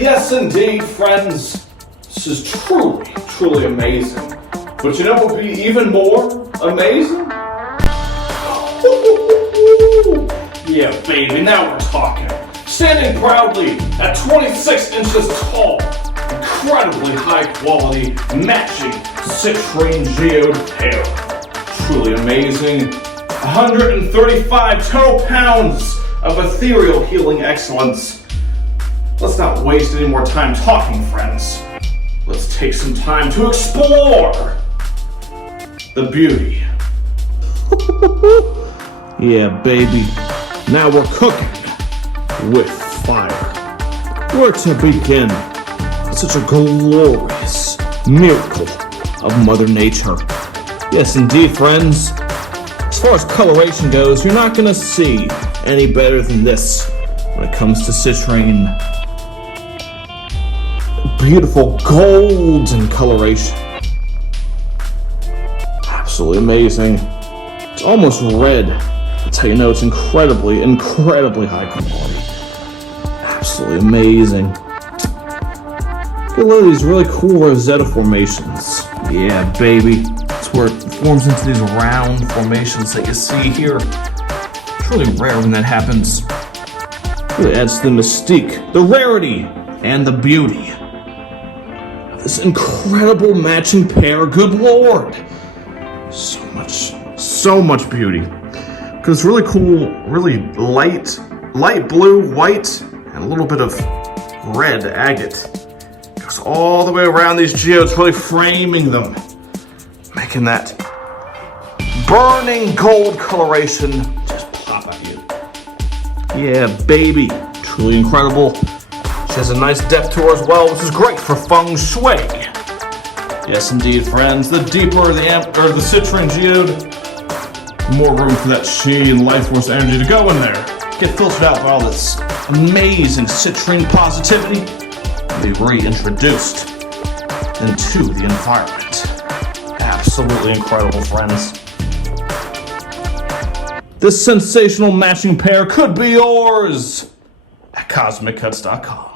Yes, indeed, friends. This is truly amazing. But you know what would be even more amazing? Yeah, baby, now we're talking. Standing proudly at 26 inches tall, incredibly high quality, matching Citrine Geode hair. Truly amazing. 135 total pounds of ethereal healing excellence. Let's not waste any more time talking, friends. Let's take some time to explore the beauty. Yeah, baby. Now we're cooking with fire. Where to begin? Such a glorious miracle of Mother Nature. Yes, indeed, friends. As far as coloration goes, you're not gonna see any better than this when it comes to citrine. Beautiful golden coloration. Absolutely amazing. It's almost red. That's how you know it's incredibly high quality. Absolutely amazing. Get a load of these really cool Rosetta formations. Yeah, baby. That's where it forms into these round formations that you see here. It's really rare when that happens. It really adds to the mystique, the rarity, and the beauty of this incredible matching pair. Good lord. So much beauty. Because it's really cool, really light blue, white, and a little bit of red agate. Goes all the way around these geodes, really framing them, making that burning gold coloration just pop at you. Yeah, baby, truly incredible. She has a nice depth to her as well, which is great for feng shui. Yes, indeed, friends. The deeper the citrine geode, more room for that chi and life force energy to go in there. Get filtered out by all this amazing citrine positivity and be reintroduced into the environment. Absolutely incredible, friends. This sensational matching pair could be yours at CosmicCuts.com.